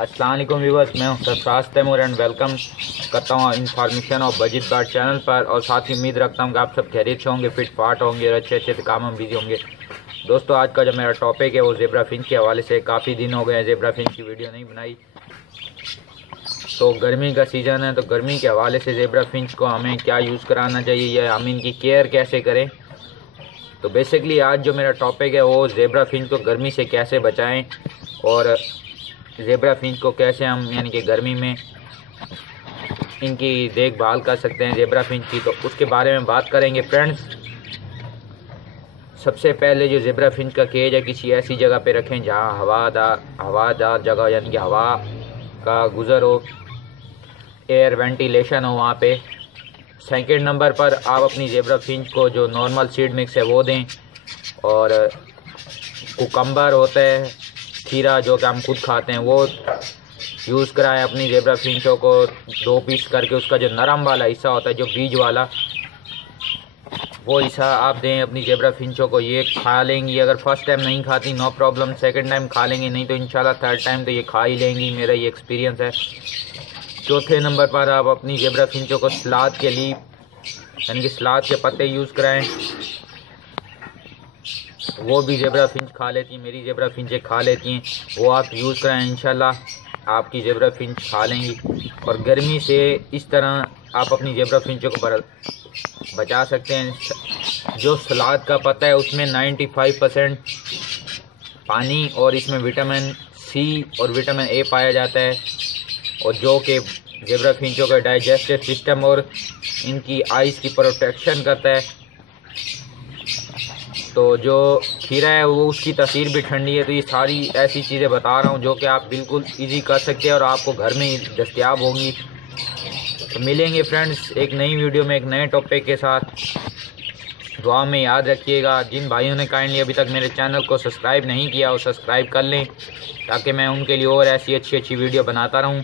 अस्सलाम वालेकुम व्यूअर्स, मैं हूं सरफराज तैमूर एंड वेलकम करता हूं इंफॉर्मेशन ऑफ बजट बाट चैनल पर। और साथ ही उम्मीद रखता हूं कि आप सब खैरियत से होंगे, फिट फाट होंगे और अच्छे अच्छे काम में बिजी होंगे। दोस्तों, आज का जो मेरा टॉपिक है वो ज़ेब्रा फिंच के हवाले से। काफ़ी दिन हो गए हैं ज़ेब्रा फिंच की वीडियो नहीं बनाई। तो गर्मी का सीज़न है, तो गर्मी के हवाले से ज़ेब्रा फिंच को हमें क्या यूज़ कराना चाहिए या हम इनकी केयर कैसे करें। तो बेसिकली आज जो मेरा टॉपिक है वो ज़ेब्रा फिंच को गर्मी से कैसे बचाएं और ज़ेब्रा फिंच को कैसे हम यानी कि गर्मी में इनकी देखभाल कर सकते हैं ज़ेब्रा फिंच की, तो उसके बारे में बात करेंगे फ्रेंड्स। सबसे पहले जो ज़ेब्रा फिंच का केज है किसी ऐसी जगह पे रखें जहां हवादार जगह यानी कि हवा का गुज़र हो, एयर वेंटिलेशन हो वहाँ पे। सेकंड नंबर पर आप अपनी ज़ेब्रा फिंच को जो नॉर्मल सीड मिक्स है वो दें, और कुकम्बर होता है, खीरा जो कि हम खुद खाते हैं, वो यूज़ कराएं अपनी ज़ेब्रा फिंचों को 2 पीस करके। उसका जो नरम वाला हिस्सा होता है, जो बीज वाला, वो हिस्सा आप दें अपनी ज़ेब्रा फिंचों को। ये खा लेंगी, अगर फर्स्ट टाइम नहीं खाती नो प्रॉब्लम, सेकंड टाइम खा लेंगी, नहीं तो इंशाल्लाह थर्ड टाइम तो ये खा ही लेंगी, मेरा ये एक्सपीरियंस है। चौथे नंबर पर आप अपनी ज़ेब्रा फिंचों को सलाद के लिए यानी कि सलाद के पत्ते यूज़ कराएं, वो भी ज़ेब्रा फिंच खा लेती हैं, मेरी ज़ेब्रा फिंचें खा लेती हैं, वो आप यूज़ कराएं, इंशाल्लाह आपकी ज़ेब्रा फिंच खा लेंगी। और गर्मी से इस तरह आप अपनी ज़ेब्रा फिंचों को बचा सकते हैं। जो सलाद का पत्ता है उसमें 95% पानी और इसमें विटामिन सी और विटामिन ए पाया जाता है, और जो कि ज़ेब्रा फिंचों का डाइजेस्टिव सिस्टम और इनकी आइज़ की प्रोटेक्शन करता है। तो जो खीरा है वो उसकी तासीर भी ठंडी है। तो ये सारी ऐसी चीज़ें बता रहा हूँ जो कि आप बिल्कुल इजी कर सकते हैं और आपको घर में ही दस्तयाब होंगी। तो मिलेंगे फ्रेंड्स एक नई वीडियो में एक नए टॉपिक के साथ। दुआ में याद रखिएगा। जिन भाइयों ने काइंडली अभी तक मेरे चैनल को सब्सक्राइब नहीं किया वो सब्सक्राइब कर लें, ताकि मैं उनके लिए और ऐसी अच्छी वीडियो बनाता रहूँ।